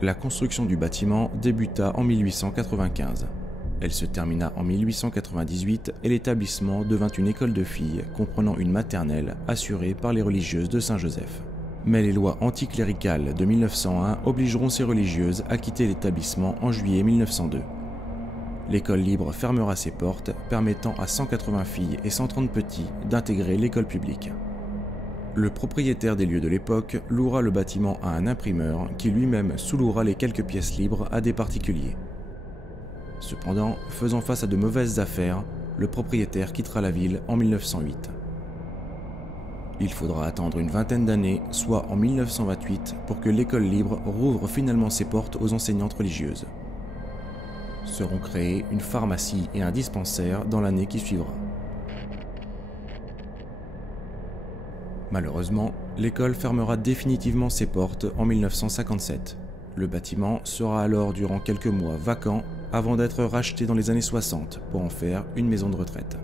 La construction du bâtiment débuta en 1895. Elle se termina en 1898 et l'établissement devint une école de filles comprenant une maternelle assurée par les religieuses de Saint-Joseph. Mais les lois anticléricales de 1901 obligeront ces religieuses à quitter l'établissement en juillet 1902. L'école libre fermera ses portes, permettant à 180 filles et 130 petits d'intégrer l'école publique. Le propriétaire des lieux de l'époque louera le bâtiment à un imprimeur qui lui-même sous-louera les quelques pièces libres à des particuliers. Cependant, faisant face à de mauvaises affaires, le propriétaire quittera la ville en 1908. Il faudra attendre une vingtaine d'années, soit en 1928, pour que l'école libre rouvre finalement ses portes aux enseignantes religieuses. Seront créés une pharmacie et un dispensaire dans l'année qui suivra. Malheureusement, l'école fermera définitivement ses portes en 1957. Le bâtiment sera alors durant quelques mois vacant avant d'être racheté dans les années 60 pour en faire une maison de retraite.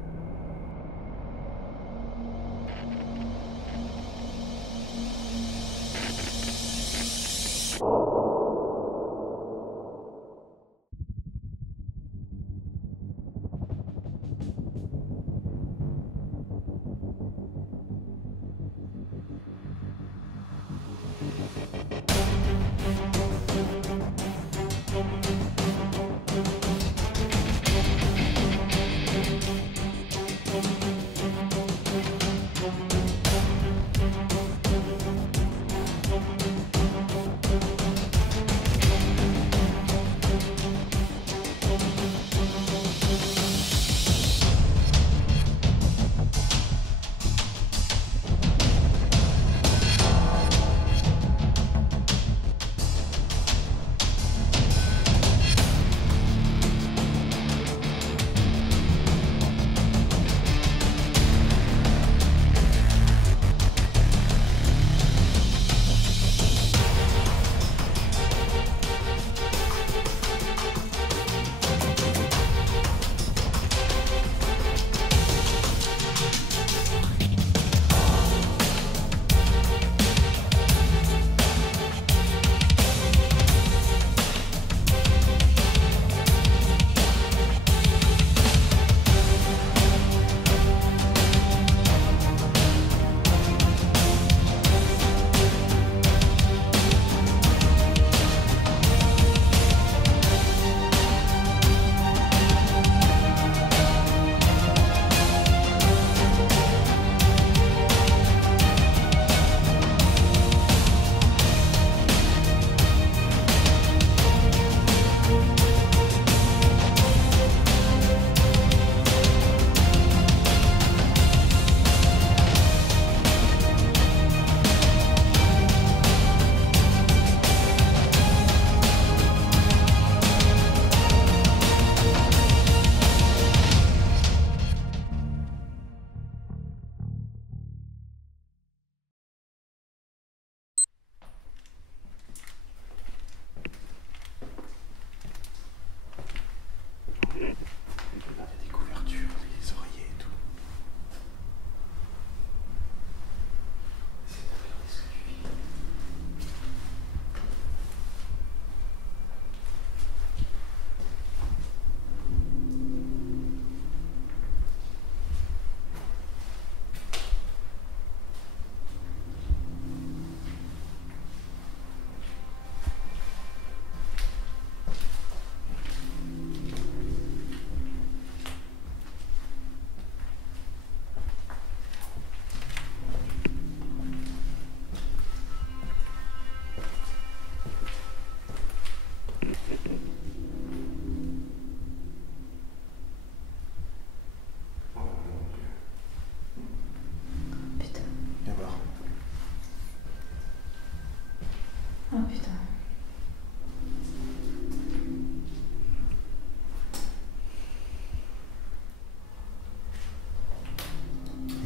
Oh putain.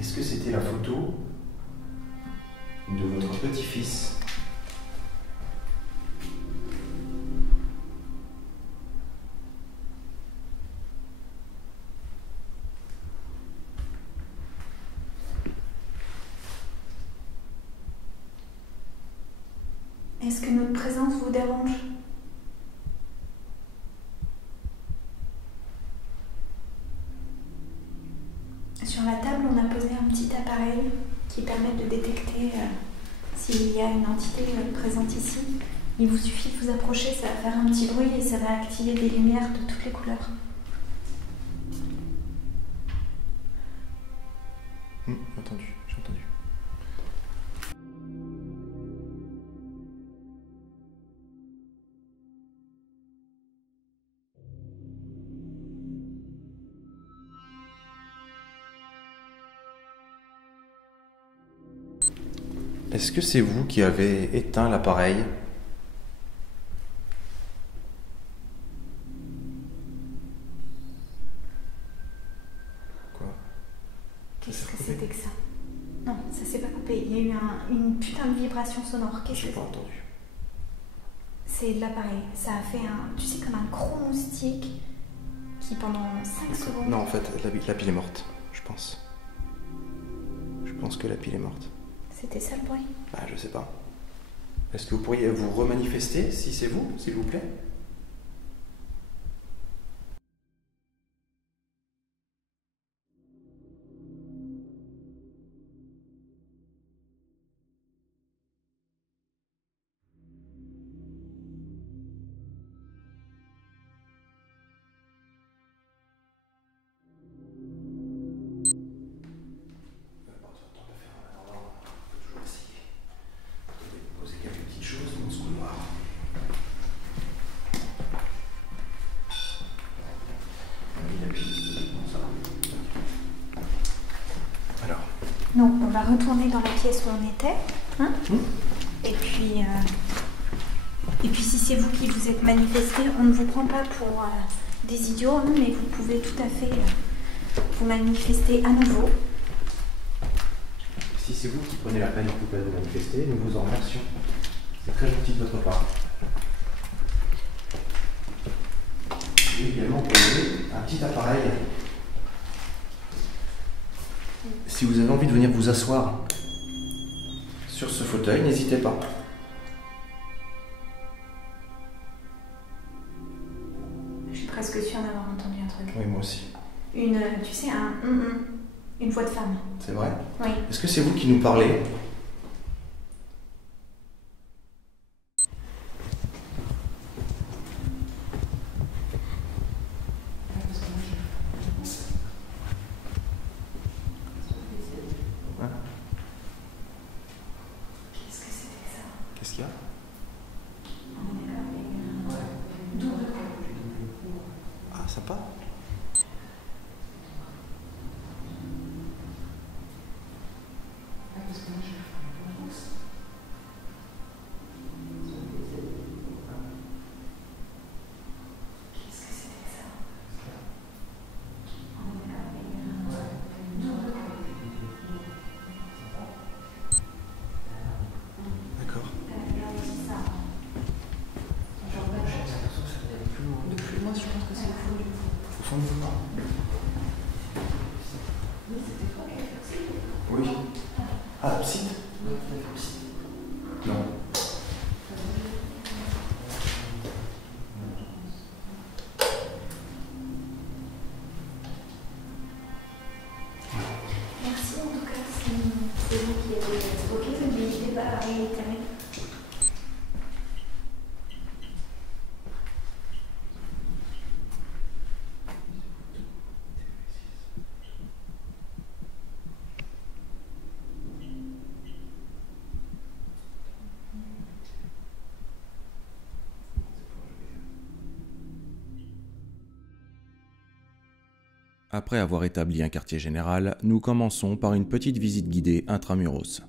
Est-ce que c'était la photo de votre petit-fils ? Est-ce que notre présence vous dérange ? l'œil qui permettent de détecter s'il y a une entité présente ici. Il vous suffit de vous approcher, ça va faire un petit bruit et ça va activer des lumières de toutes les couleurs. Entendu, j'ai entendu. Est-ce que c'est vous qui avez éteint l'appareil ? Quoi ? Qu'est-ce que c'était que ça? Non, ça s'est pas coupé. Il y a eu une putain de vibration sonore. Qu'est-ce que J'ai pas c'est? entendu. C'est de l'appareil. Ça a fait tu sais, comme un gros moustique qui pendant 5 secondes... Non, en fait, la pile est morte, je pense. Je pense que la pile est morte. C'était ça le bruit? Bah, je sais pas. Est-ce que vous pourriez vous remanifester si c'est vous, s'il vous plaît ? Non, on va retourner dans la pièce où on était. Hein? Et puis si c'est vous qui vous êtes manifesté, on ne vous prend pas pour des idiots, hein, mais vous pouvez tout à fait vous manifester à nouveau. Si c'est vous qui prenez la peine de vous manifester, nous vous en remercions. C'est très gentil de votre part. Et également, vous avez un petit appareil. Si vous avez envie de venir vous asseoir sur ce fauteuil, n'hésitez pas. Je suis presque sûre d'avoir entendu un truc. Oui, moi aussi. Tu sais, une voix de femme. C'est vrai ? Oui. Est-ce que c'est vous qui nous parlez ? Qu'est-ce que c'était que ça? Qu'est-ce qu'il y a ? Ah, sympa. D'accord. Au fond du fond. Oui. Ah, la psy ? Non. Merci en tout cas, c'est vous qui avez évoqué, mais n'hésitez pas à réitérer. Après avoir établi un quartier général, nous commençons par une petite visite guidée intramuros.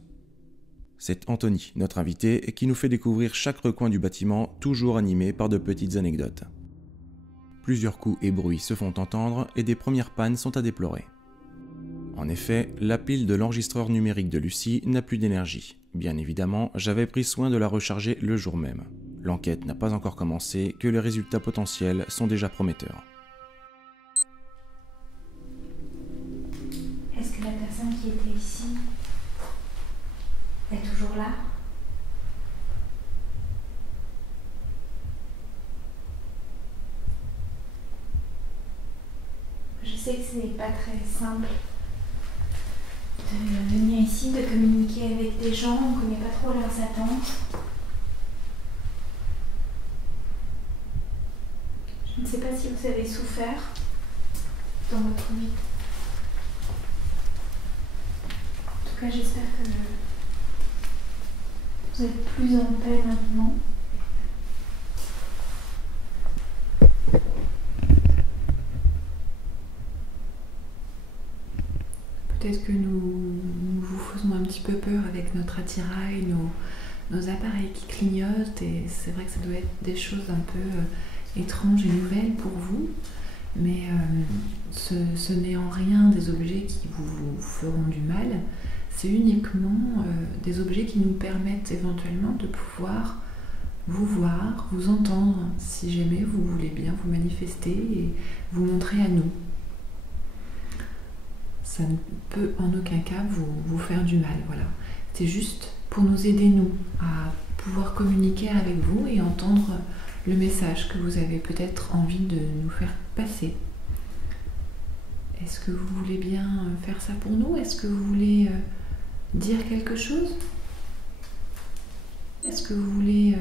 C'est Anthony, notre invité, qui nous fait découvrir chaque recoin du bâtiment, toujours animé par de petites anecdotes. Plusieurs coups et bruits se font entendre et des premières pannes sont à déplorer. En effet, la pile de l'enregistreur numérique de Lucie n'a plus d'énergie. Bien évidemment, j'avais pris soin de la recharger le jour même. L'enquête n'a pas encore commencé, que les résultats potentiels sont déjà prometteurs. Est-ce que la personne qui était ici est toujours là? Je sais que ce n'est pas très simple de venir ici, de communiquer avec des gens, on ne connaît pas trop leurs attentes. Je ne sais pas si vous avez souffert dans votre vie. En tout cas, j'espère que vous êtes plus en paix maintenant. Peut-être que nous vous faisons un petit peu peur avec notre attirail, nos appareils qui clignotent, et c'est vrai que ça doit être des choses un peu étranges et nouvelles pour vous, mais ce n'est en rien des objets qui vous feront du mal, c'est uniquement des objets qui nous permettent éventuellement de pouvoir vous voir, vous entendre, si jamais vous voulez bien vous manifester et vous montrer à nous. Ça ne peut en aucun cas vous faire du mal, voilà. C'est juste pour nous aider, nous, à pouvoir communiquer avec vous et entendre le message que vous avez peut-être envie de nous faire passer. Est-ce que vous voulez bien faire ça pour nous? Est-ce que vous voulez dire quelque chose? Est-ce que vous voulez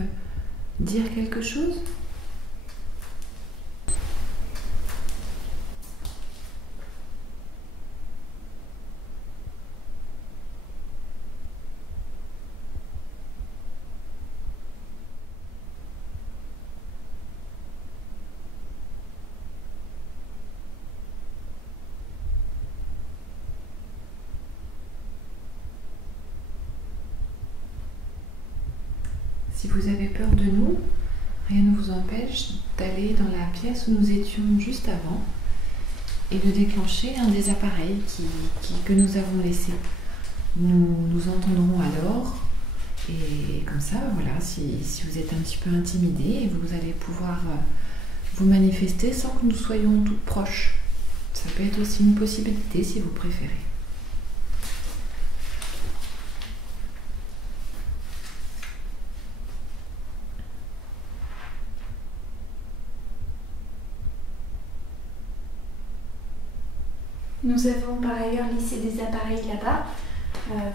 dire quelque chose? Si vous avez peur de nous, rien ne vous empêche d'aller dans la pièce où nous étions juste avant et de déclencher un des appareils que nous avons laissé. Nous nous entendrons alors, et comme ça, voilà, si vous êtes un petit peu intimidé, vous allez pouvoir vous manifester sans que nous soyons toutes proches. Ça peut être aussi une possibilité si vous préférez. Nous avons par ailleurs laissé des appareils là-bas.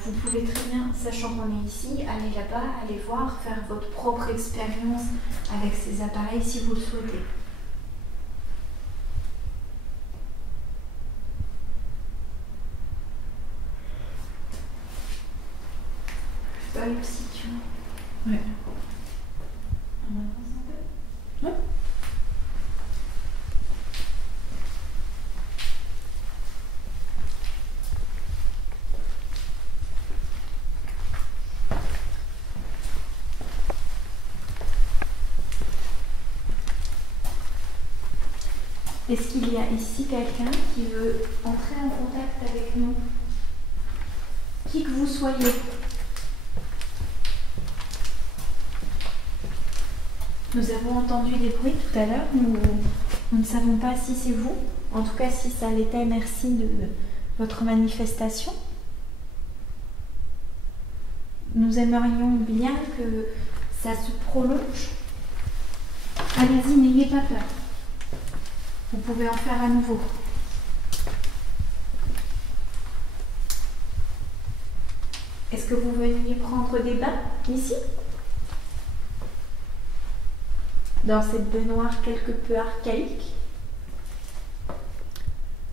Vous pouvez très bien, sachant qu'on est ici, aller là-bas, aller voir, faire votre propre expérience avec ces appareils si vous le souhaitez. Paul, si tu veux. Ouais. On avance un peu. Ouais. Est-ce qu'il y a ici quelqu'un qui veut entrer en contact avec nous? Qui que vous soyez. Nous avons entendu des bruits tout à l'heure. Nous ne savons pas si c'est vous. En tout cas, si ça l'était, merci de votre manifestation. Nous aimerions bien que ça se prolonge. Allez-y, n'ayez pas peur. Vous pouvez en faire à nouveau. Est-ce que vous veniez prendre des bains ici? Dans cette baignoire quelque peu archaïque?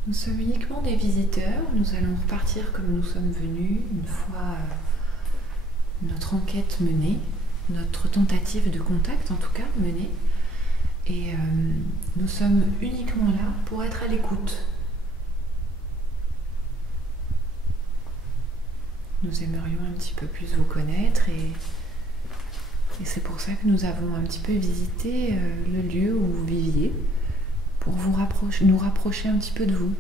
Nous sommes uniquement des visiteurs. Nous allons repartir comme nous sommes venus une fois notre enquête menée, notre tentative de contact en tout cas menée. Et nous sommes uniquement là pour être à l'écoute. Nous aimerions un petit peu plus vous connaître et c'est pour ça que nous avons un petit peu visité le lieu où vous viviez pour nous rapprocher un petit peu de vous.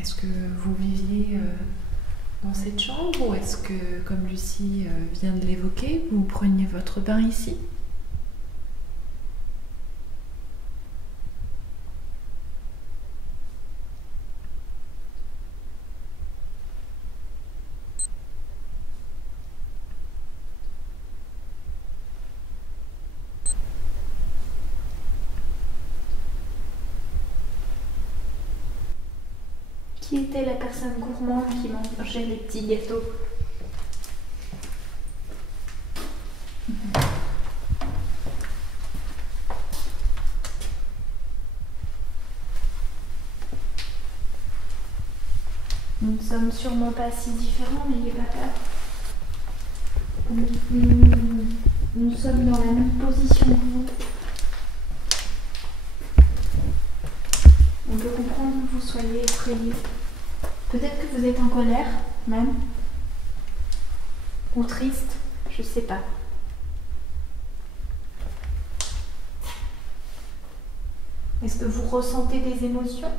Est-ce que vous viviez dans cette chambre ou est-ce que, comme Lucie vient de l'évoquer, vous preniez votre bain ici ? Qui Qui était la personne gourmande qui mangeait les petits gâteaux? Nous ne sommes sûrement pas si différents, n'ayez pas peur. Nous sommes dans la même position que vous. On peut comprendre que vous soyez effrayé. Peut-être que vous êtes en colère, même. Ou triste, je sais pas. Est-ce que vous ressentez des émotions?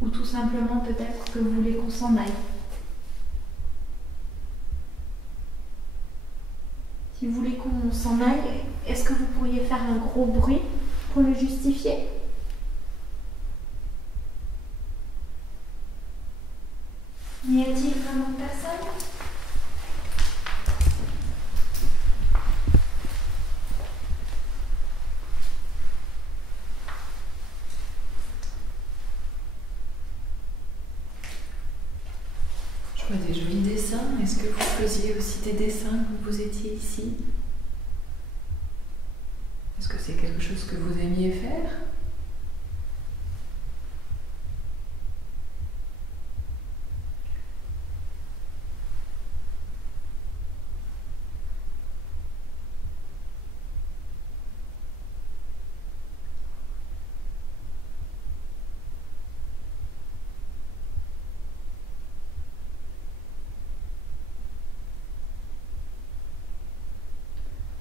Ou tout simplement peut-être que vous voulez qu'on s'en aille? Si vous voulez qu'on s'en aille, est-ce que vous pourriez faire un gros bruit pour le justifier? N'y a-t-il vraiment personne? Je vois des jolis dessins. Est-ce que vous faisiez aussi des dessins quand vous étiez ici? Est-ce que c'est quelque chose que vous aimiez faire?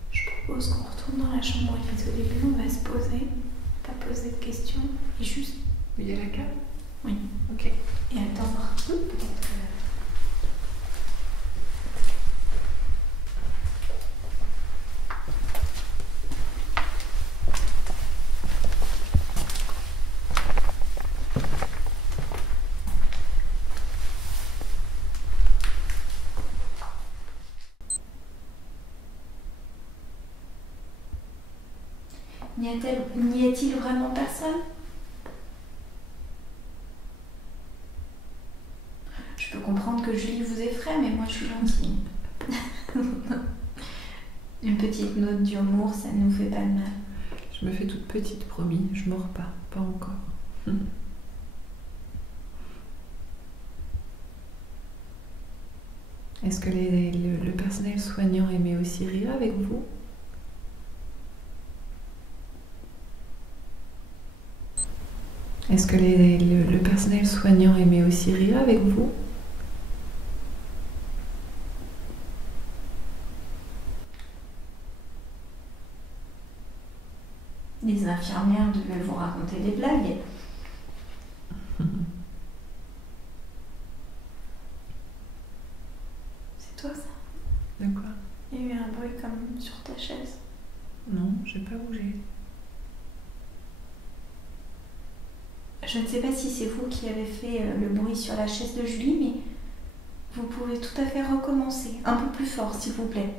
Je propose qu'on retourne dans la chambre au début, on va se poser, pas poser de questions, et juste... Il y a la cave? Oui. Ok. Et attendre. Peut-être que... N'y a-t-il vraiment personne? Je peux comprendre que Julie vous effraie, mais moi je suis gentille. Une petite note d'humour, ça ne nous fait pas de mal. Je me fais toute petite, promis. Je mords pas encore. Est-ce que le personnel soignant aimait aussi rire avec vous? Est-ce que le personnel soignant aimait aussi rire avec vous? Les infirmières devaient vous raconter des blagues. C'est toi ça? De quoi? Il y a eu un bruit comme sur ta chaise. Non, j'ai pas bougé. Je ne sais pas si c'est vous qui avez fait le bruit sur la chaise de Julie, mais vous pouvez tout à fait recommencer. Un peu plus fort, s'il vous plaît.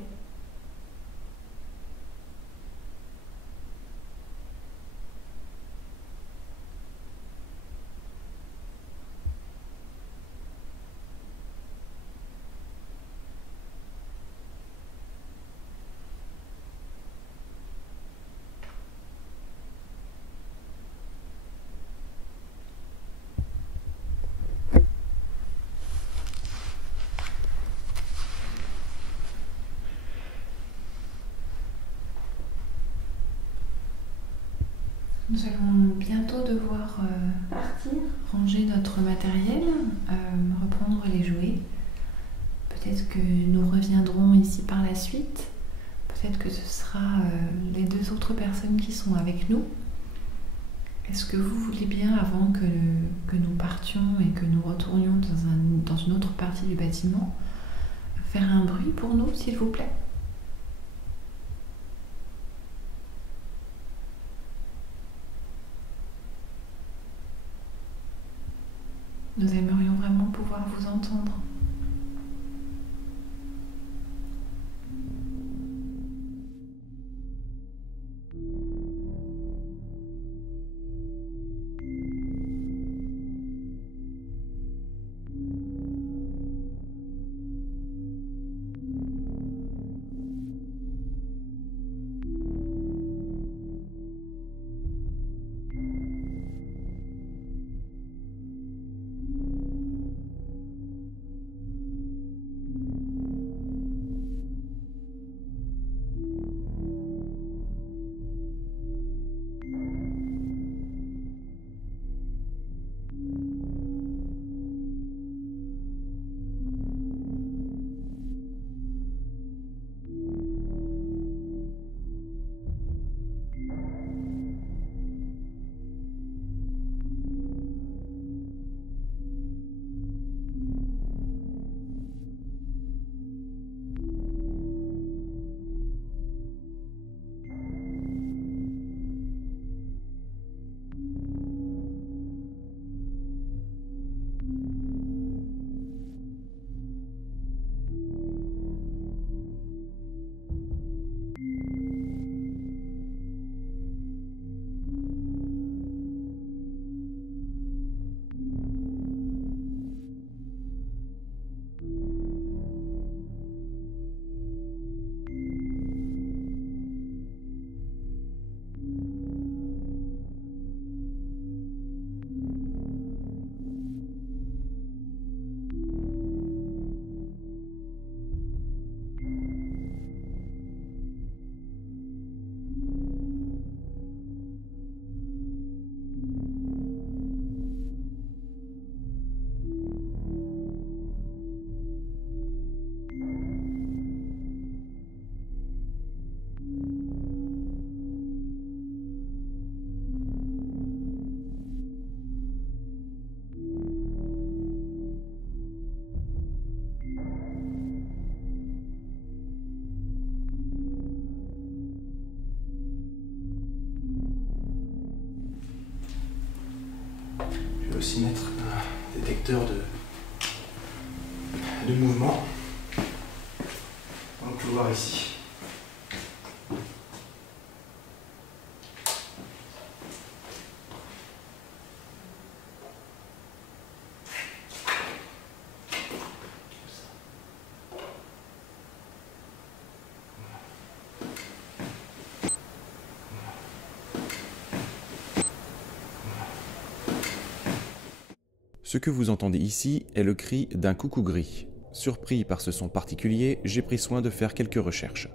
Nous allons bientôt devoir Partir. ranger notre matériel, reprendre les jouets. Peut-être que nous reviendrons ici par la suite. Peut-être que ce sera les deux autres personnes qui sont avec nous. Est-ce que vous voulez bien, avant que nous partions et que nous retournions dans une autre partie du bâtiment, faire un bruit pour nous, s'il vous plaît? Nous aimerions vraiment pouvoir vous entendre. peut aussi mettre un détecteur de mouvement dans le couloir ici. Ce que vous entendez ici est le cri d'un coucou gris. Surpris par ce son particulier, j'ai pris soin de faire quelques recherches.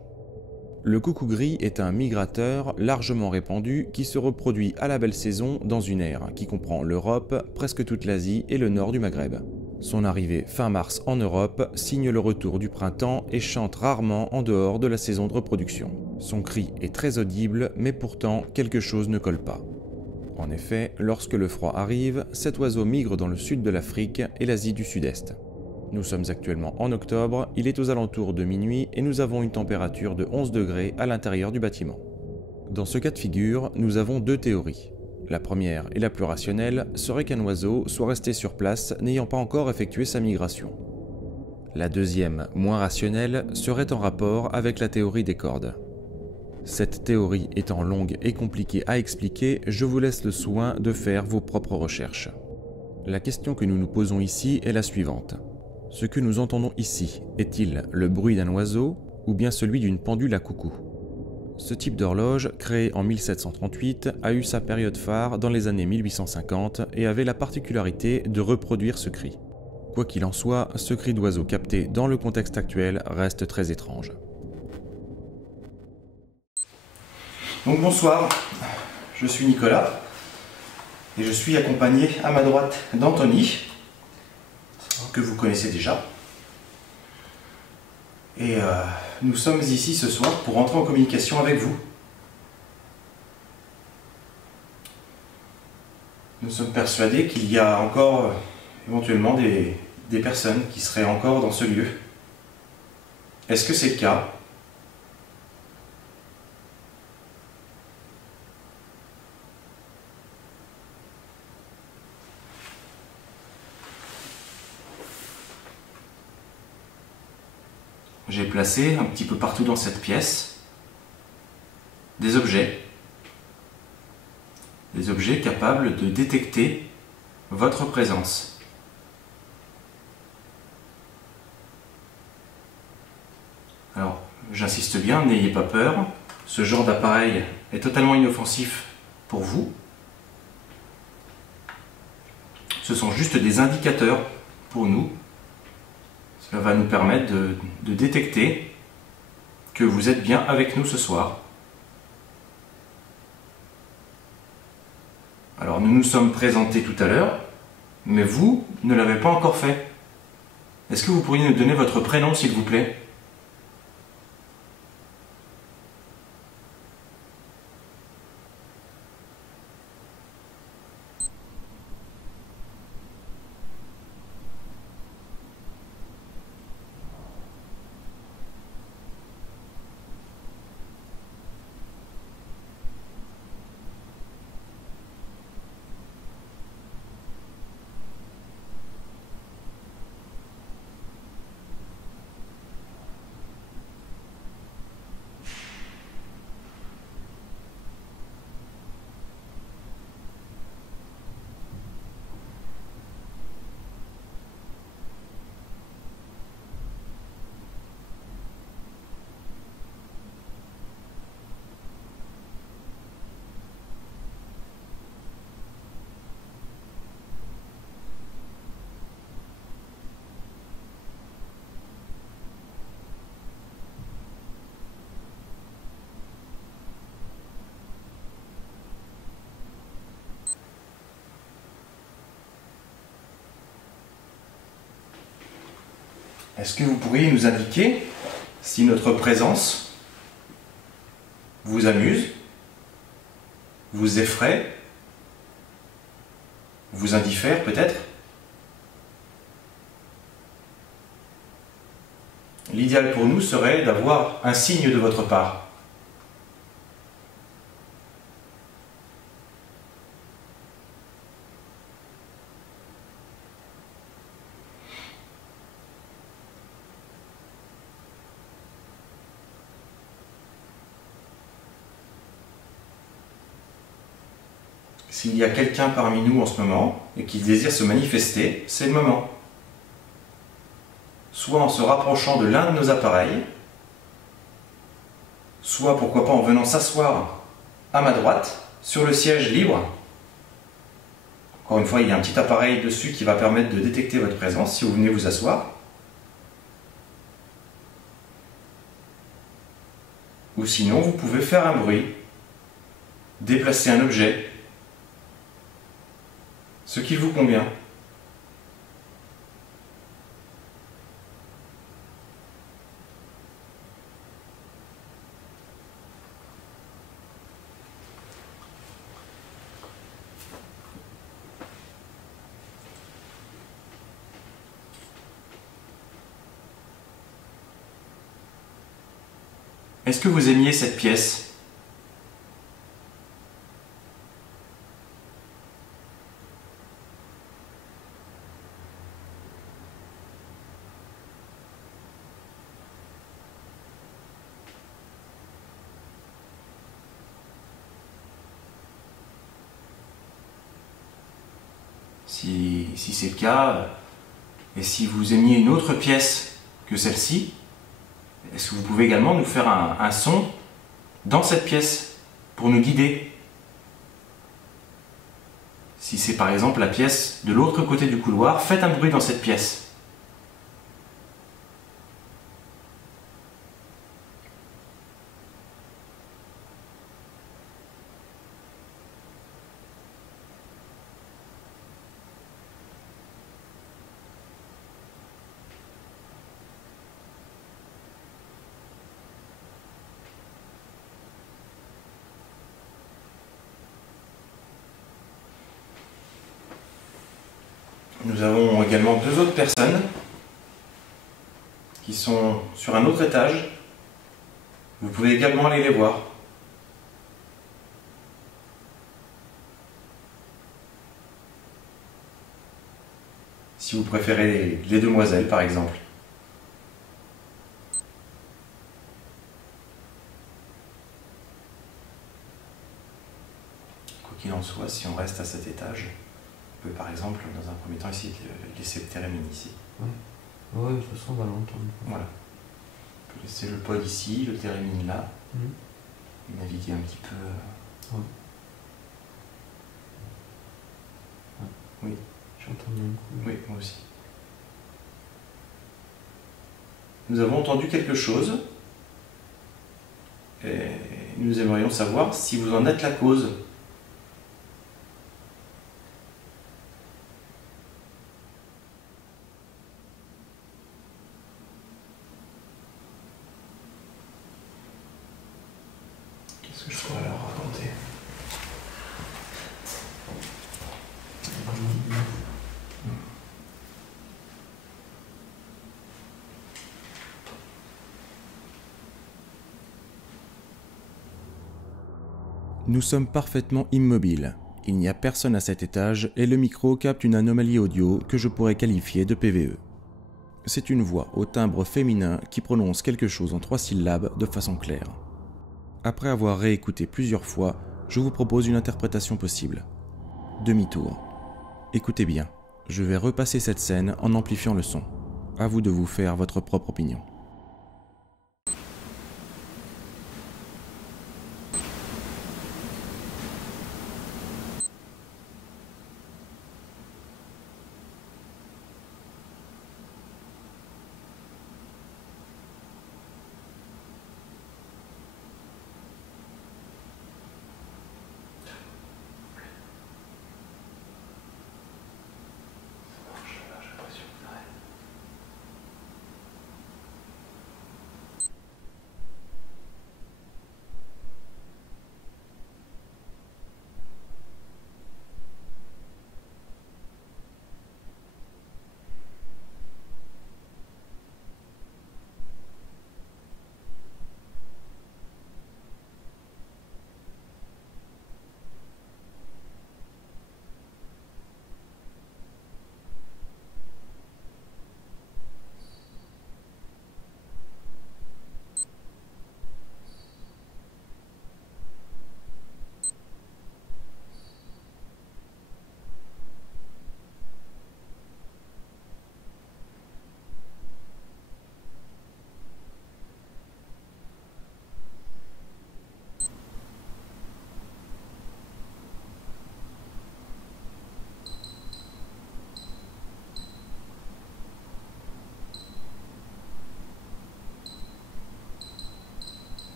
Le coucou gris est un migrateur largement répandu qui se reproduit à la belle saison dans une aire qui comprend l'Europe, presque toute l'Asie et le nord du Maghreb. Son arrivée fin mars en Europe signe le retour du printemps et chante rarement en dehors de la saison de reproduction. Son cri est très audible, mais pourtant quelque chose ne colle pas. En effet, lorsque le froid arrive, cet oiseau migre dans le sud de l'Afrique et l'Asie du Sud-Est. Nous sommes actuellement en octobre, il est aux alentours de minuit et nous avons une température de 11 degrés à l'intérieur du bâtiment. Dans ce cas de figure, nous avons deux théories. La première et la plus rationnelle serait qu'un oiseau soit resté sur place n'ayant pas encore effectué sa migration. La deuxième, moins rationnelle, serait en rapport avec la théorie des cordes. Cette théorie étant longue et compliquée à expliquer, je vous laisse le soin de faire vos propres recherches. La question que nous nous posons ici est la suivante. Ce que nous entendons ici, est-il le bruit d'un oiseau ou bien celui d'une pendule à coucou? Ce type d'horloge, créé en 1738, a eu sa période phare dans les années 1850 et avait la particularité de reproduire ce cri. Quoi qu'il en soit, ce cri d'oiseau capté dans le contexte actuel reste très étrange. Donc bonsoir, je suis Nicolas et je suis accompagné à ma droite d'Anthony, que vous connaissez déjà. Et nous sommes ici ce soir pour entrer en communication avec vous. Nous sommes persuadés qu'il y a encore éventuellement des personnes qui seraient encore dans ce lieu. Est-ce que c'est le cas ? J'ai placé un petit peu partout dans cette pièce des objets capables de détecter votre présence. Alors, j'insiste bien, n'ayez pas peur, ce genre d'appareil est totalement inoffensif pour vous. Ce sont juste des indicateurs pour nous. Cela va nous permettre de détecter que vous êtes bien avec nous ce soir. Alors nous nous sommes présentés tout à l'heure, mais vous ne l'avez pas encore fait. Est-ce que vous pourriez nous donner votre prénom s'il vous plaît ? Est-ce que vous pourriez nous indiquer si notre présence vous amuse, vous effraie, vous indiffère peut-être? L'idéal pour nous serait d'avoir un signe de votre part. s'il y a quelqu'un parmi nous en ce moment et qui désire se manifester, c'est le moment. Soit en se rapprochant de l'un de nos appareils, soit pourquoi pas en venant s'asseoir à ma droite, sur le siège libre. Encore une fois, il y a un petit appareil dessus qui va permettre de détecter votre présence si vous venez vous asseoir. Ou sinon, vous pouvez faire un bruit, déplacer un objet, ce qui vous convient. Est-ce que vous aimiez cette pièce ? Si c'est le cas, et si vous aimiez une autre pièce que celle-ci, est-ce que vous pouvez également nous faire un son dans cette pièce pour nous guider? Si c'est par exemple la pièce de l'autre côté du couloir, faites un bruit dans cette pièce. Nous avons également deux autres personnes qui sont sur un autre étage. Vous pouvez également aller les voir. Si vous préférez les demoiselles, par exemple. Quoi qu'il en soit, si on reste à cet étage, on peut par exemple, dans un premier temps, essayer de laisser le térémine ici. Ouais, de toute façon, on va l'entendre. Voilà. On peut laisser le pod ici, le térémine là, et naviguer un petit peu. Ouais. Oui. J'entends bien. Oui, moi aussi. Nous avons entendu quelque chose et nous aimerions savoir si vous en êtes la cause. Qu'est-ce que je pourrais leur raconter ? Nous sommes parfaitement immobiles. Il n'y a personne à cet étage et le micro capte une anomalie audio que je pourrais qualifier de PVE. C'est une voix au timbre féminin qui prononce quelque chose en 3 syllabes de façon claire. Après avoir réécouté plusieurs fois, je vous propose une interprétation possible. Demi-tour. Écoutez bien, je vais repasser cette scène en amplifiant le son. À vous de vous faire votre propre opinion.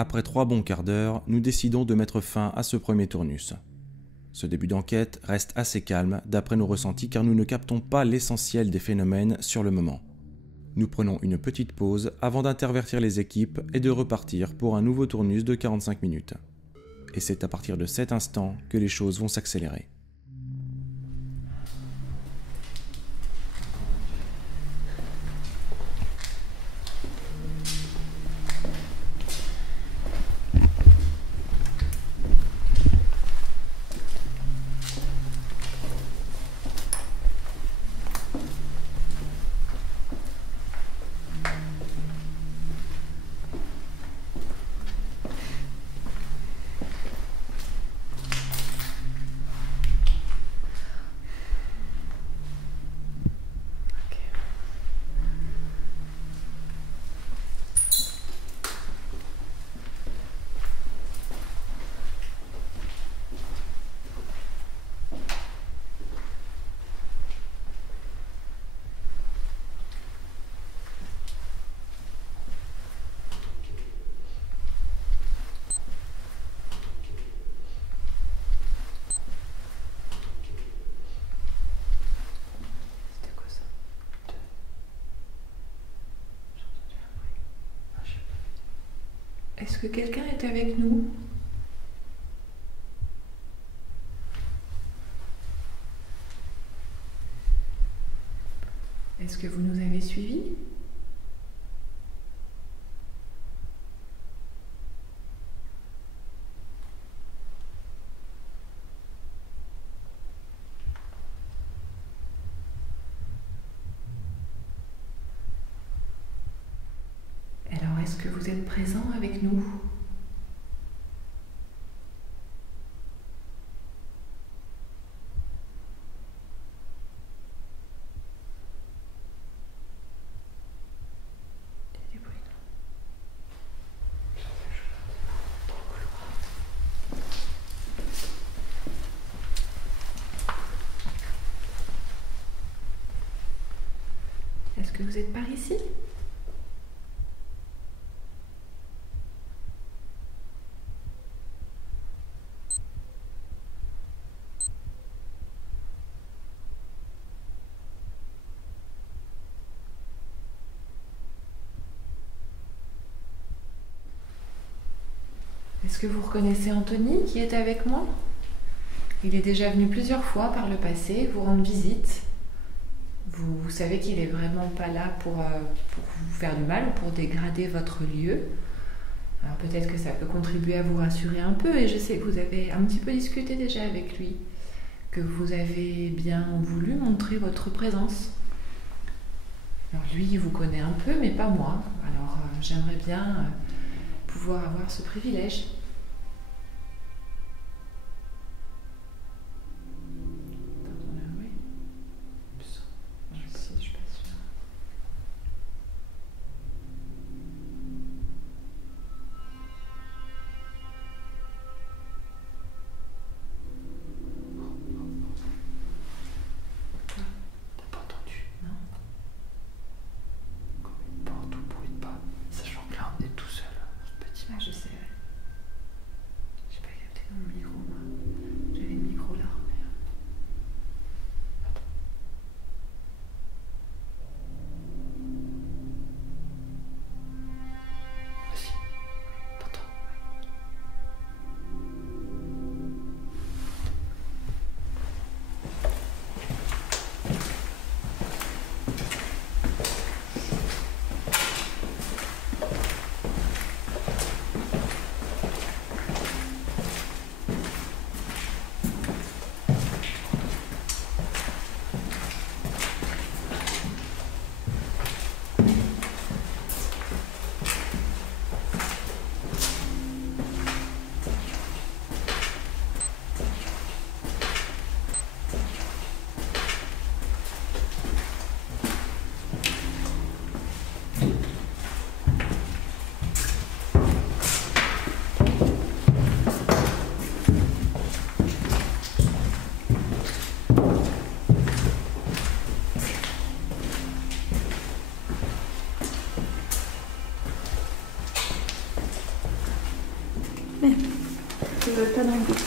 Après 3 bons quarts d'heure, nous décidons de mettre fin à ce premier tournus. Ce début d'enquête reste assez calme d'après nos ressentis car nous ne captons pas l'essentiel des phénomènes sur le moment. Nous prenons une petite pause avant d'intervertir les équipes et de repartir pour un nouveau tournus de 45 minutes. Et c'est à partir de cet instant que les choses vont s'accélérer. Est-ce que quelqu'un est avec nous? Est-ce que vous nous avez suivis? Alors, est-ce que vous êtes présent avec nous? Est-ce que vous êtes par ici? Est-ce que vous reconnaissez Anthony qui est avec moi? Il est déjà venu plusieurs fois par le passé vous rendre visite. Vous savez qu'il est vraiment pas là pour vous faire du mal ou pour dégrader votre lieu. Alors peut-être que ça peut contribuer à vous rassurer un peu, et je sais que vous avez un petit peu discuté déjà avec lui, que vous avez bien voulu montrer votre présence. Alors lui, il vous connaît un peu, mais pas moi. Alors j'aimerais bien pouvoir avoir ce privilège.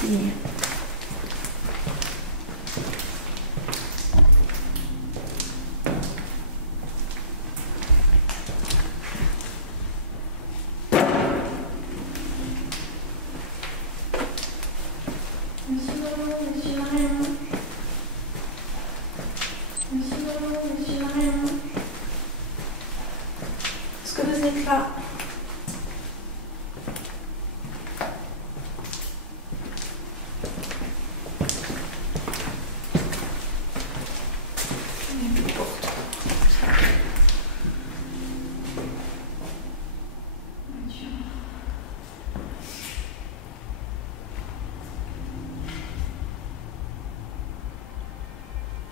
puis... Est-ce que vous êtes là?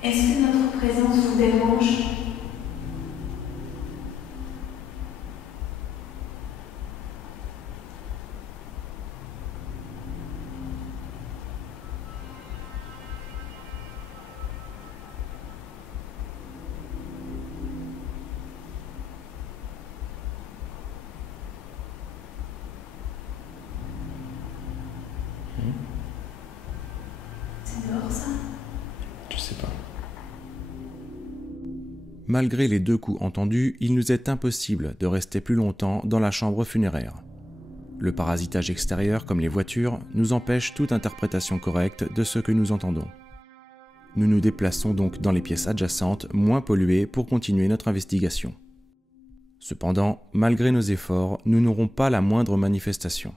Est-ce que notre présence vous dérange? C'est dehors ça? Je sais pas. Malgré les 2 coups entendus, il nous est impossible de rester plus longtemps dans la chambre funéraire. Le parasitage extérieur, comme les voitures, nous empêche toute interprétation correcte de ce que nous entendons. Nous nous déplaçons donc dans les pièces adjacentes, moins polluées, pour continuer notre investigation. Cependant, malgré nos efforts, nous n'aurons pas la moindre manifestation.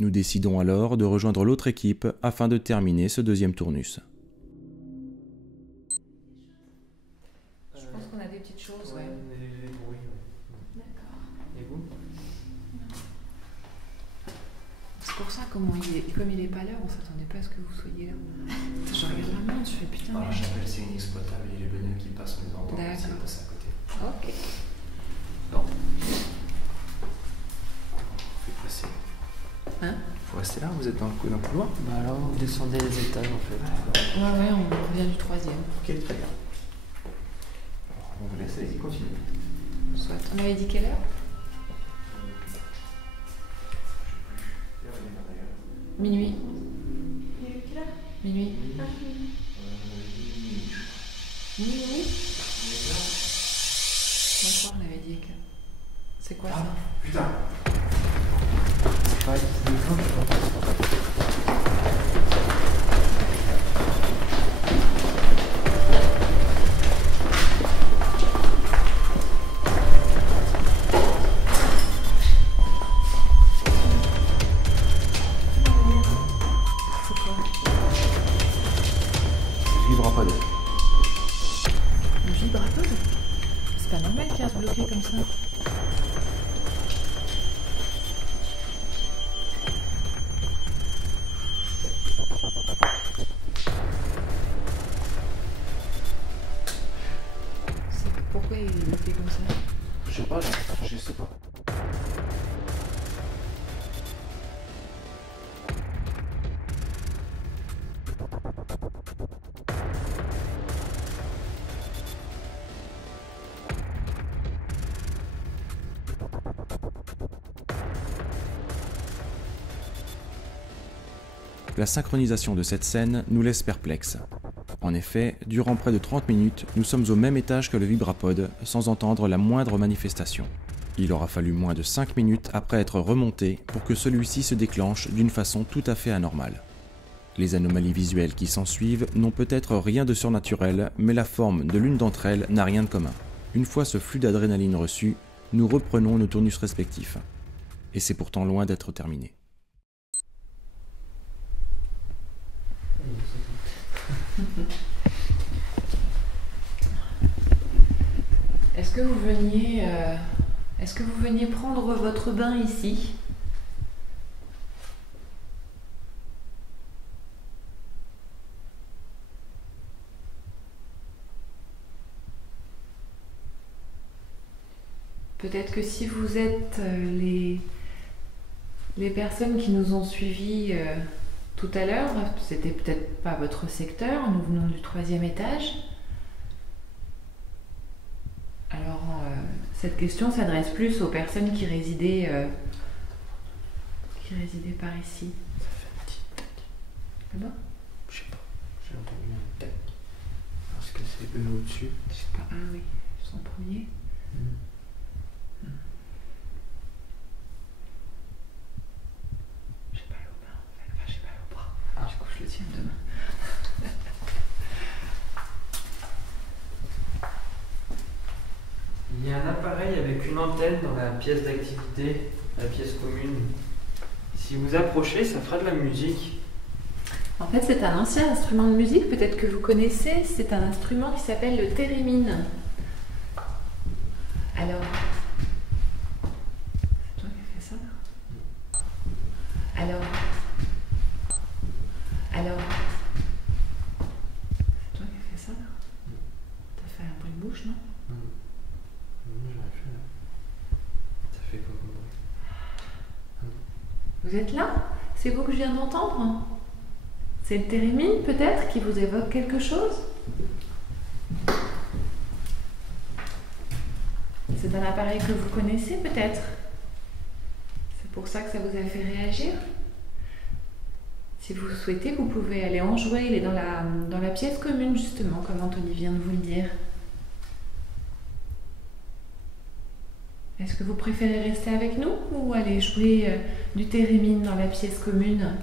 Nous décidons alors de rejoindre l'autre équipe afin de terminer ce 2e tournus. Je pense qu'on a des petites choses, ouais. Les bruits, ouais. D'accord. Et vous? C'est pour ça, comme il est pas là, on s'attendait pas à ce que vous soyez là. Je regarde la montre, je fais putain. Alors, j'appelle, c'est inexploitable, il y a les bagnoles qui passent, on les entend, D'accord. c'est passé à côté. Ok. Non. Fais presser. Hein? Faut rester là, vous êtes dans le couloir? Bah alors, vous descendez les étages en fait. Ouais, on revient du 3e. Ok, très bien. Alors, on vous laisse, allez-y, continuez. Soit. On avait dit quelle heure? Minuit. Minuit. Minuit. Moi, on avait dit que. C'est quoi ça? Putain! Ouais, c'est des fois, je sais pas. C'est quoi? Je vivrai pas d'eux. Le vibraphone? C'est pas normal qu'il reste bloqué comme ça. Pourquoi il est bloqué comme ça? Je sais pas, je sais pas. La synchronisation de cette scène nous laisse perplexes. En effet, durant près de 30 minutes, nous sommes au même étage que le vibrapod, sans entendre la moindre manifestation. Il aura fallu moins de 5 minutes après être remonté pour que celui-ci se déclenche d'une façon tout à fait anormale. Les anomalies visuelles qui s'ensuivent n'ont peut-être rien de surnaturel, mais la forme de l'une d'entre elles n'a rien de commun. Une fois ce flux d'adrénaline reçu, nous reprenons nos tournus respectifs. Et c'est pourtant loin d'être terminé. Est-ce que vous veniez prendre votre bain ici? Peut-être que si vous êtes les personnes qui nous ont suivis tout à l'heure, c'était peut-être pas votre secteur, nous venons du 3e étage. Alors, cette question s'adresse plus aux personnes qui résidaient par ici. Là-bas? Je sais pas. J'ai entendu un tac. Parce que c'est eux au-dessus. Je sais pas. Ah oui, ils sont en premier. J'ai pas le bras en fait. Enfin, j'ai pas le bras. Ah. Du coup, je le tiens demain. Il y a un appareil avec une antenne dans la pièce d'activité, la pièce commune. Si vous approchez, ça fera de la musique. En fait, c'est un ancien instrument de musique, peut-être que vous connaissez. C'est un instrument qui s'appelle le thérémine. Alors, c'est toi qui as fait ça là? Alors, c'est toi qui as fait ça là? T'as fait un bruit de bouche, non? J'aurais fait là. Ça fait quoi comme bruit? Vous êtes là? C'est vous que je viens d'entendre? C'est le thérémine peut-être qui vous évoque quelque chose? C'est un appareil que vous connaissez peut-être? C'est pour ça que ça vous a fait réagir? Si vous souhaitez, vous pouvez aller en jouer. Il est dans la pièce commune justement, comme Anthony vient de vous le dire. Est-ce que vous préférez rester avec nous ou aller jouer du thérémine dans la pièce commune?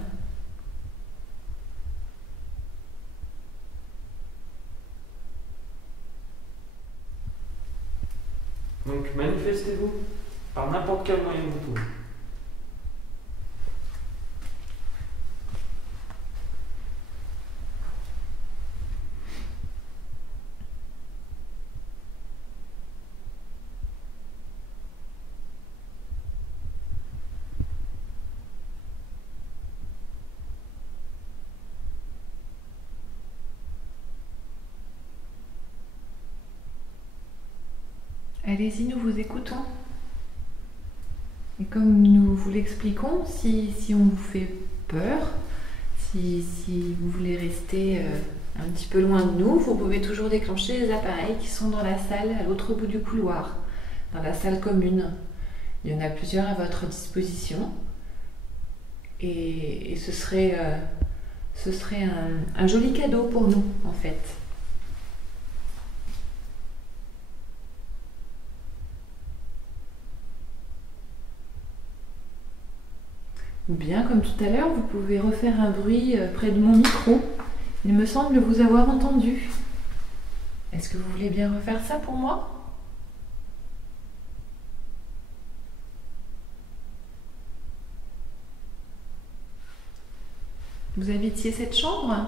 Donc manifestez-vous par n'importe quel moyen que vous pouvez. Allez-y, nous vous écoutons. Et comme nous vous l'expliquons, si on vous fait peur, si vous voulez rester un petit peu loin de nous, vous pouvez toujours déclencher les appareils qui sont dans la salle à l'autre bout du couloir, dans la salle commune. Il y en a plusieurs à votre disposition. Et ce serait un joli cadeau pour nous, en fait. Ou bien, comme tout à l'heure, vous pouvez refaire un bruit près de mon micro. Il me semble vous avoir entendu. Est-ce que vous voulez bien refaire ça pour moi? Vous habitiez cette chambre?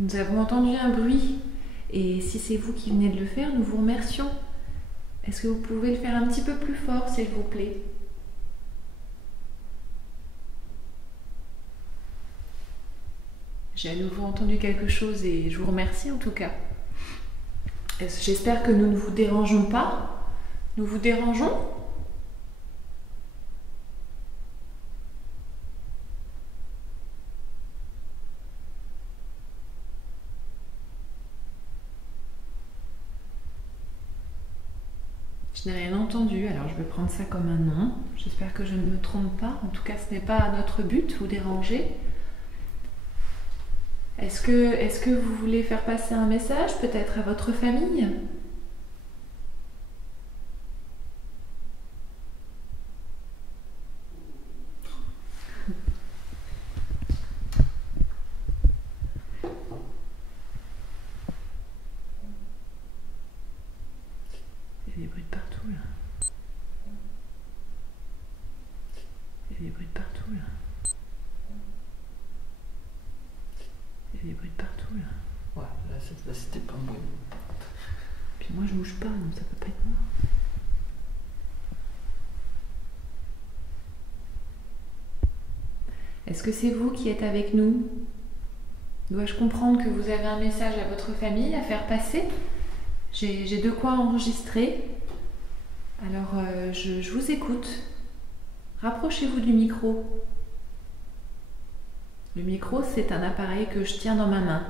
Nous avons entendu un bruit et si c'est vous qui venez de le faire, nous vous remercions. Est-ce que vous pouvez le faire un petit peu plus fort, s'il vous plaît? J'ai à nouveau entendu quelque chose et je vous remercie en tout cas. J'espère que nous ne vous dérangeons pas. Nous vous dérangeons? Je n'ai rien entendu, alors je vais prendre ça comme un non. J'espère que je ne me trompe pas. En tout cas, ce n'est pas notre but, vous déranger. Est-ce que vous voulez faire passer un message, peut-être à votre famille? Il y a des bruits de partout, là. Il y a des bruits de partout, là. Il y a des bruits de partout, là. Ouais, là c'était pas bon. Puis moi, je bouge pas, donc ça peut pas être moi. Est-ce que c'est vous qui êtes avec nous? Dois-je comprendre que vous avez un message à votre famille à faire passer? J'ai de quoi enregistrer. Alors, je vous écoute. Rapprochez-vous du micro. Le micro, c'est un appareil que je tiens dans ma main.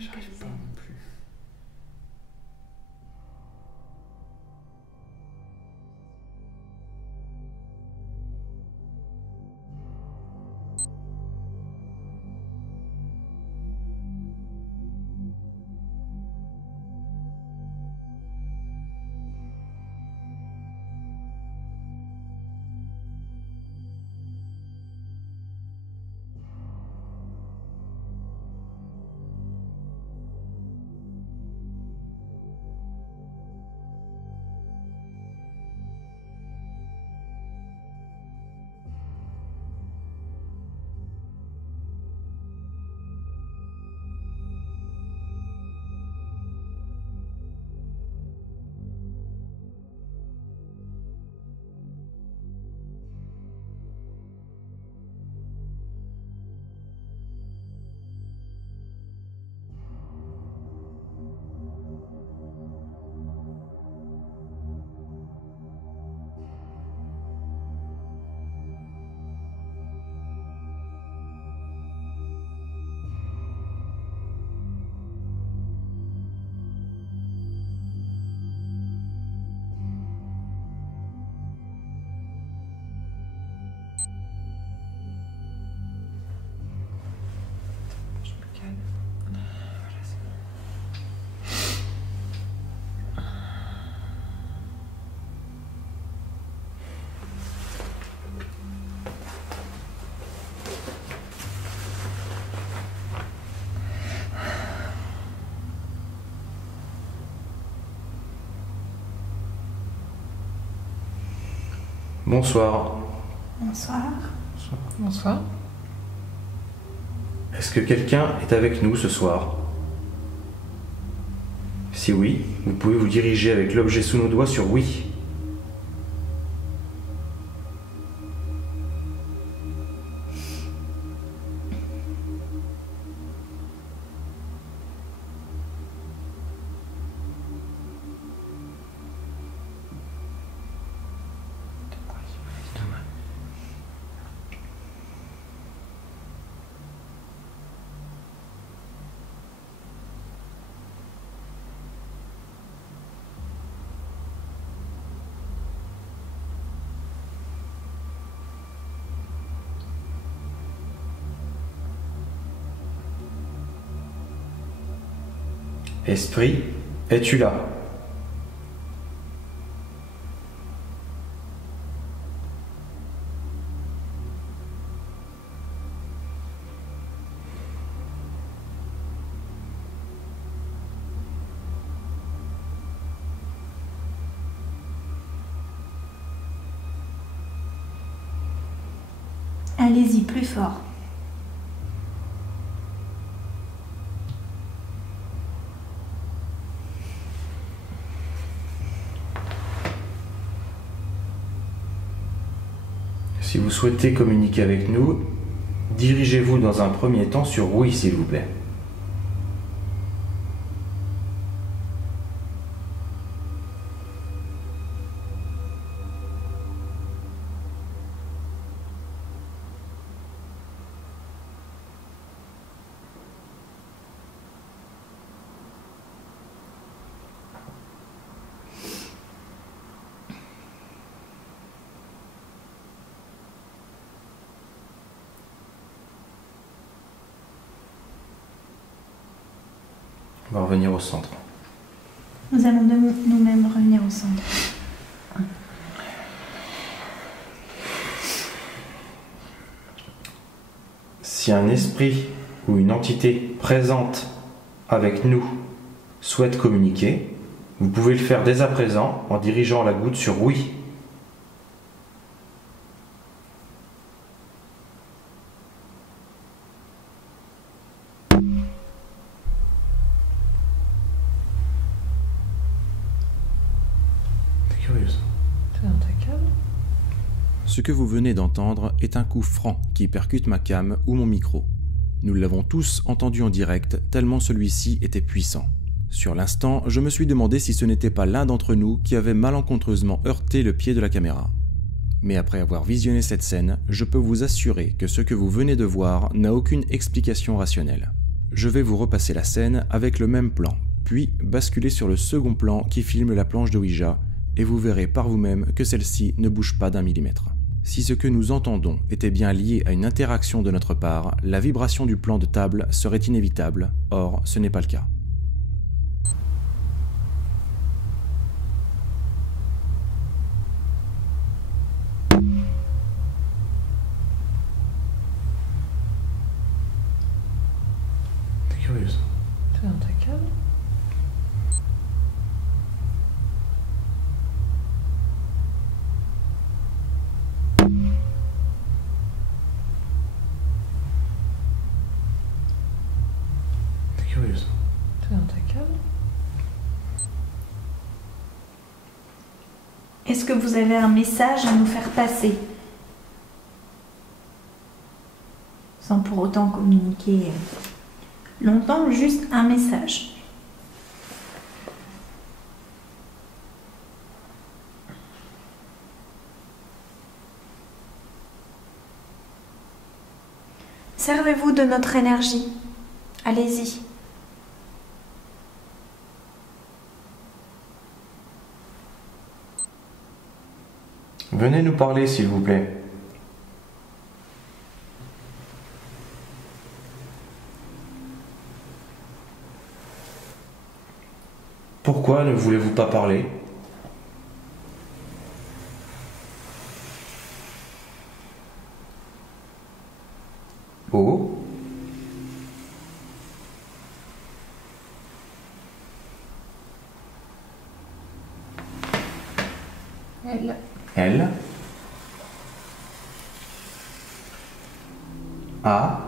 J'arrive pas non plus. Bonsoir. Bonsoir. Bonsoir. Est-ce que quelqu'un est avec nous ce soir? Si oui, vous pouvez vous diriger avec l'objet sous nos doigts sur oui. Esprit, es-tu là? Allez-y, plus fort. Si vous souhaitez communiquer avec nous, dirigez-vous dans un premier temps sur oui, s'il vous plaît. On va revenir au centre. Nous allons nous-mêmes revenir au centre. Si un esprit ou une entité présente avec nous souhaite communiquer, vous pouvez le faire dès à présent en dirigeant la goutte sur oui. C'est curieux ça. C'est dans ta cave? Ce que vous venez d'entendre est un coup franc qui percute ma cam ou mon micro. Nous l'avons tous entendu en direct tellement celui-ci était puissant. Sur l'instant, je me suis demandé si ce n'était pas l'un d'entre nous qui avait malencontreusement heurté le pied de la caméra. Mais après avoir visionné cette scène, je peux vous assurer que ce que vous venez de voir n'a aucune explication rationnelle. Je vais vous repasser la scène avec le même plan, puis basculer sur le second plan qui filme la planche de Ouija, et vous verrez par vous-même que celle-ci ne bouge pas d'un millimètre. Si ce que nous entendons était bien lié à une interaction de notre part, la vibration du plan de table serait inévitable, or ce n'est pas le cas. C'est curieux ça. Tu es dans ta cave? C'est curieux ça. Tu es dans ta cave? Est-ce que vous avez un message à nous faire passer? Sans pour autant communiquer longtemps, juste un message. Servez-vous de notre énergie. Allez-y. Venez nous parler, s'il vous plaît. Pourquoi ne voulez-vous pas parler? Oh? Elle. Elle? A?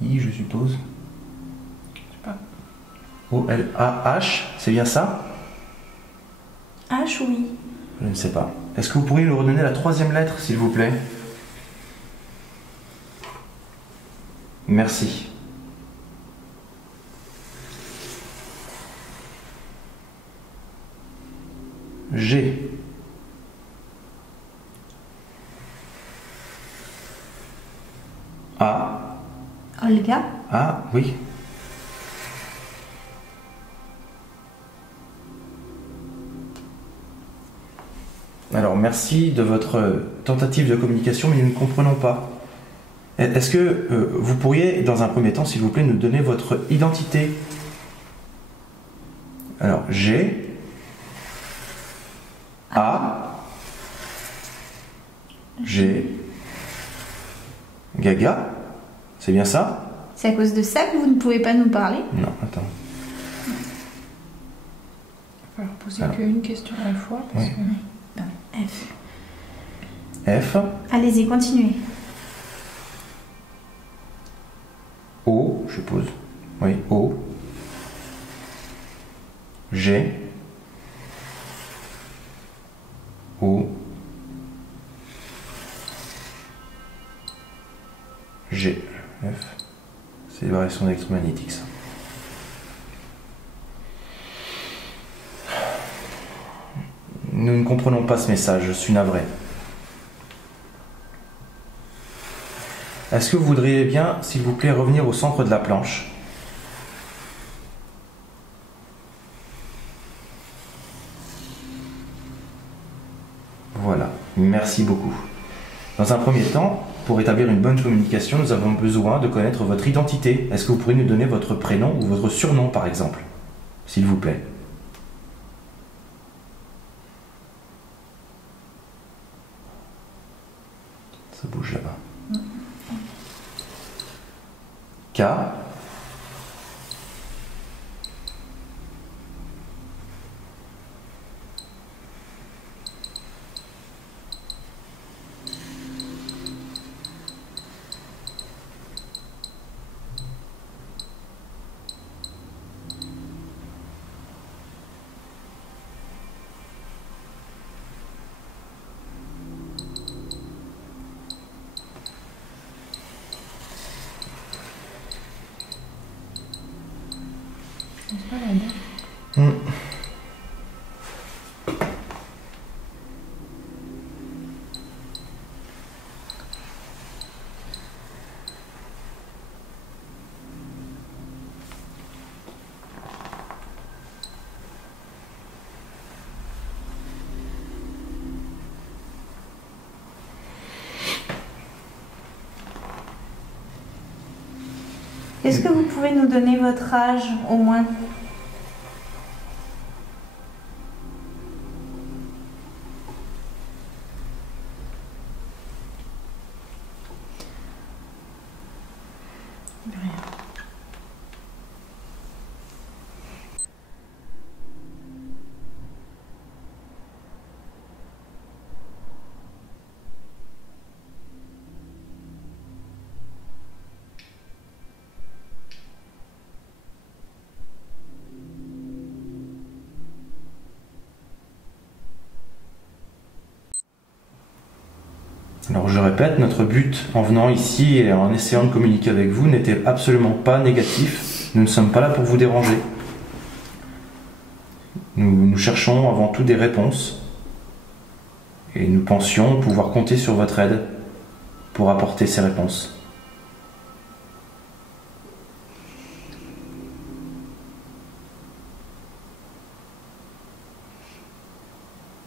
I, je suppose. Je sais pas. O, L, A, H, c'est bien ça? H, oui. Je ne sais pas. Est-ce que vous pourriez nous redonner la troisième lettre, s'il vous plaît? Merci. G. A. Olga. Ah, oui. Alors, merci de votre tentative de communication, mais nous ne comprenons pas. Est-ce que vous pourriez, dans un premier temps, s'il vous plaît, nous donner votre identité? Alors, G, A, G, Gaga, c'est bien ça? C'est à cause de ça que vous ne pouvez pas nous parler? Non, attends. Il va falloir poser Alors. qu'une question à la fois. Parce Oui. que... F. F, Allez-y, continuez. O, je suppose. Oui, O. G. O. G. F. C'est les variations électromagnétiques, ça. Nous ne comprenons pas ce message, je suis navré. Est-ce que vous voudriez bien, s'il vous plaît, revenir au centre de la planche? Voilà, merci beaucoup. Dans un premier temps, pour établir une bonne communication, nous avons besoin de connaître votre identité. Est-ce que vous pourriez nous donner votre prénom ou votre surnom, par exemple? S'il vous plaît. Ça bouge là-bas. K. Est-ce que vous pouvez nous donner votre âge au moins? Alors je répète, notre but en venant ici et en essayant de communiquer avec vous n'était absolument pas négatif. Nous ne sommes pas là pour vous déranger. Nous cherchons avant tout des réponses. Et nous pensions pouvoir compter sur votre aide pour apporter ces réponses.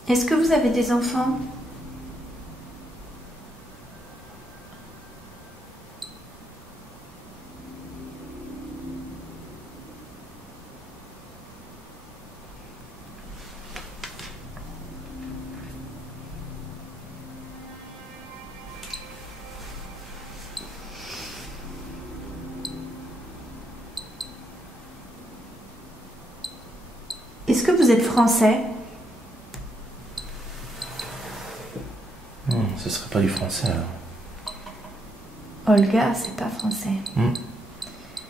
Est-ce que vous avez des enfants? Est-ce que vous êtes français? Ce serait pas du français alors. Olga, c'est pas français.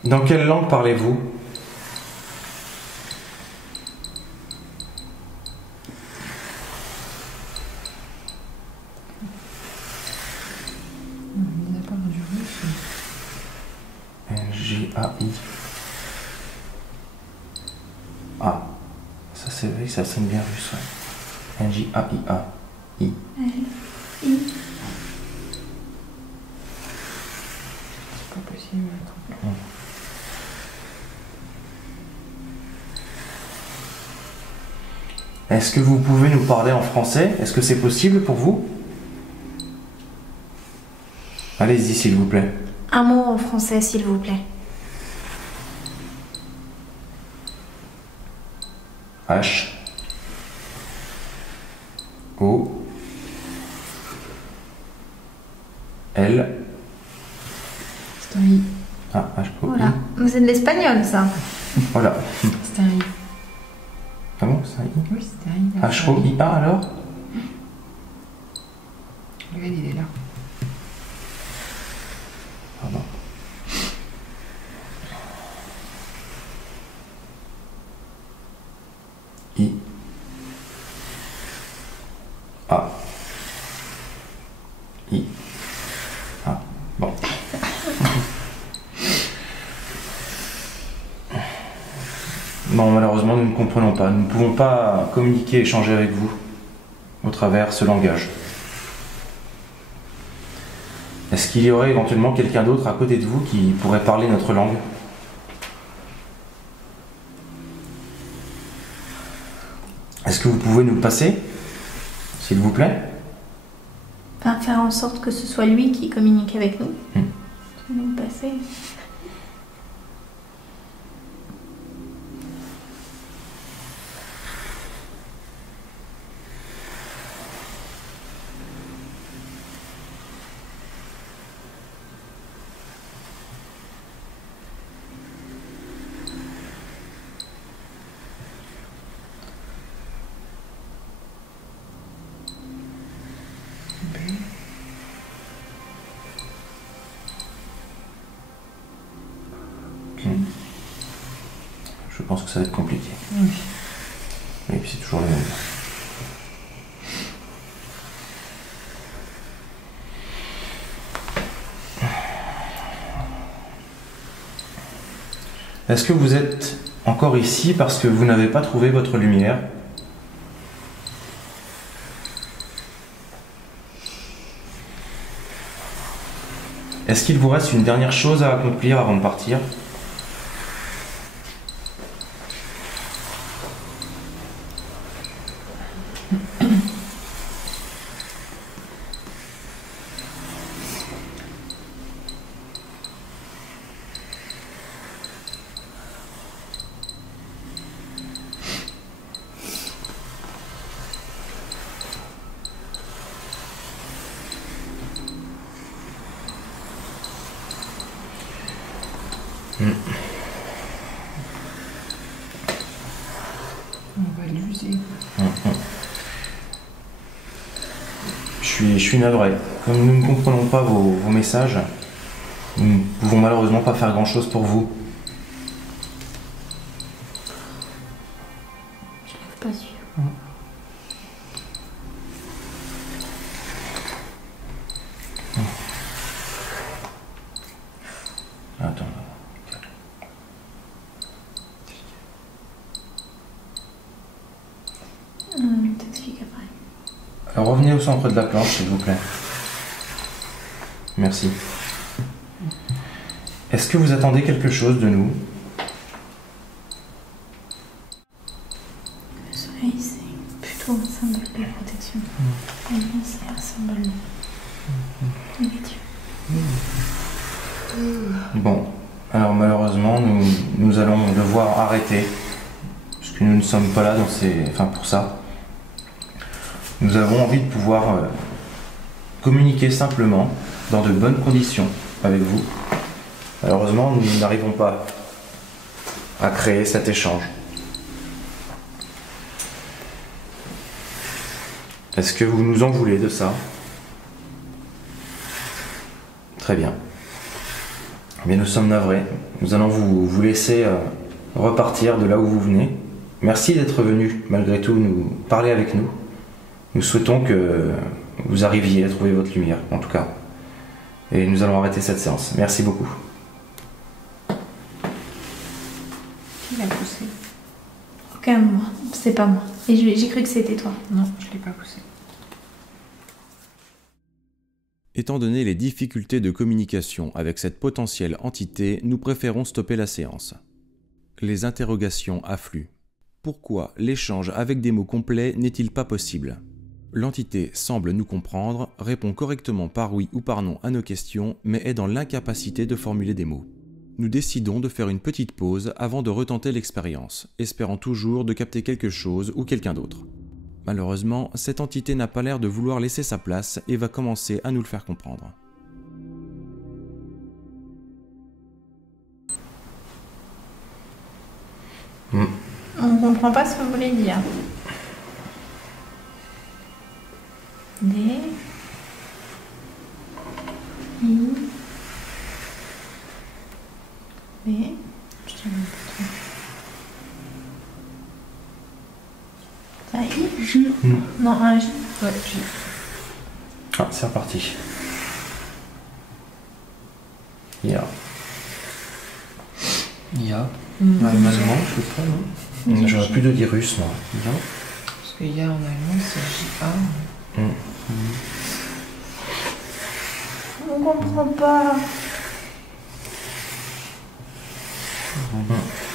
Dans quelle langue parlez-vous? N-J-A-I. Ah, ça c'est vrai que ça sonne bien russe, ouais. N-J-A-I-A. I. I. C'est pas possible. Est-ce que vous pouvez nous parler en français? Est-ce que c'est possible pour vous? Allez-y s'il vous plaît. Un mot en français, s'il vous plaît. H. O. L. C'est un I. Ah, H. O. Voilà. I. Mais c'est de l'espagnol, ça. Voilà. C'est un I. Ah bon, c'est un I? Oui, c'est un I. H. O. I. A alors? Regarde, il est là. Pardon. I. A. I. A. Bon. Non, malheureusement, nous ne comprenons pas. Nous ne pouvons pas communiquer et échanger avec vous au travers ce langage. Est-ce qu'il y aurait éventuellement quelqu'un d'autre à côté de vous qui pourrait parler notre langue? Est-ce que vous pouvez nous le passer, s'il vous plaît? Enfin, faire en sorte que ce soit lui qui communique avec nous. Nous passer. Je pense que ça va être compliqué. Oui. Et puis c'est toujours le même. Est-ce que vous êtes encore ici parce que vous n'avez pas trouvé votre lumière? Est-ce qu'il vous reste une dernière chose à accomplir avant de partir? On va l'user. Je suis navré. Comme nous ne comprenons pas vos messages, nous ne pouvons malheureusement pas faire grand-chose pour vous. Je n'arrive pas à suivre. Attends. Je t'explique après. Alors, revenez au centre de la planche, s'il vous plaît. Merci. Est-ce que vous attendez quelque chose de nous? Le soleil, c'est plutôt un symbole de protection. La lune, c'est un symbole négatif. Bon, alors malheureusement, nous allons devoir arrêter, puisque nous ne sommes pas là pour ça. Nous avons envie de pouvoir communiquer simplement, dans de bonnes conditions, avec vous. Malheureusement, nous n'arrivons pas à créer cet échange. Est-ce que vous nous en voulez de ça? Très bien. Mais nous sommes navrés. Nous allons vous laisser repartir de là où vous venez. Merci d'être venu, malgré tout, nous parler avec nous. Nous souhaitons que vous arriviez à trouver votre lumière, en tout cas. Et nous allons arrêter cette séance. Merci beaucoup. Qui l'a poussé? Aucun de moi, c'est pas moi. Et j'ai cru que c'était toi. Non, je l'ai pas poussé. Étant donné les difficultés de communication avec cette potentielle entité, nous préférons stopper la séance. Les interrogations affluent. Pourquoi l'échange avec des mots complets n'est-il pas possible? L'entité semble nous comprendre, répond correctement par oui ou par non à nos questions, mais est dans l'incapacité de formuler des mots. Nous décidons de faire une petite pause avant de retenter l'expérience, espérant toujours de capter quelque chose ou quelqu'un d'autre. Malheureusement, cette entité n'a pas l'air de vouloir laisser sa place et va commencer à nous le faire comprendre. On comprend pas ce que vous voulez dire. D. I. B. Je sais même pas trop. Ah, I. J. Non, un J. Ouais, J. Ah, c'est reparti. Ya. Ya. En allemand, je sais pas, non? J'aurais plus de dire russe, moi. Non. Parce que ya en allemand, c'est J-A. On comprend pas.